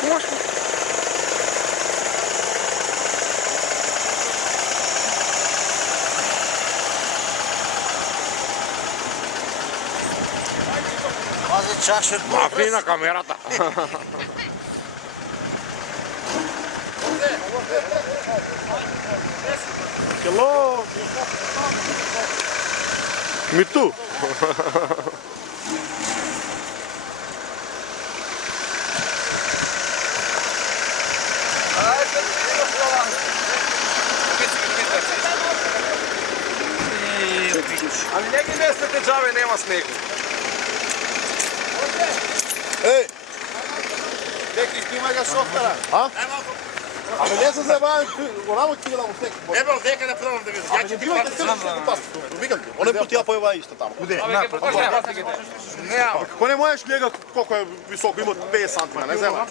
кумаш? Пази чашот. Махни на камерата. Hello. Me too. Ами не ги местете джаве, нема снег. Еј! Деки, снимај го софтера. А? Абе не се забавам, рамо ќе да му снег. Ебе, дека не пробам да видиш. Ја ќе ти Имате викам ти. Оној пат ја појава исто таму. Куде? Не, Како не можеш njega колко е високо, има 50 сантима, не знам.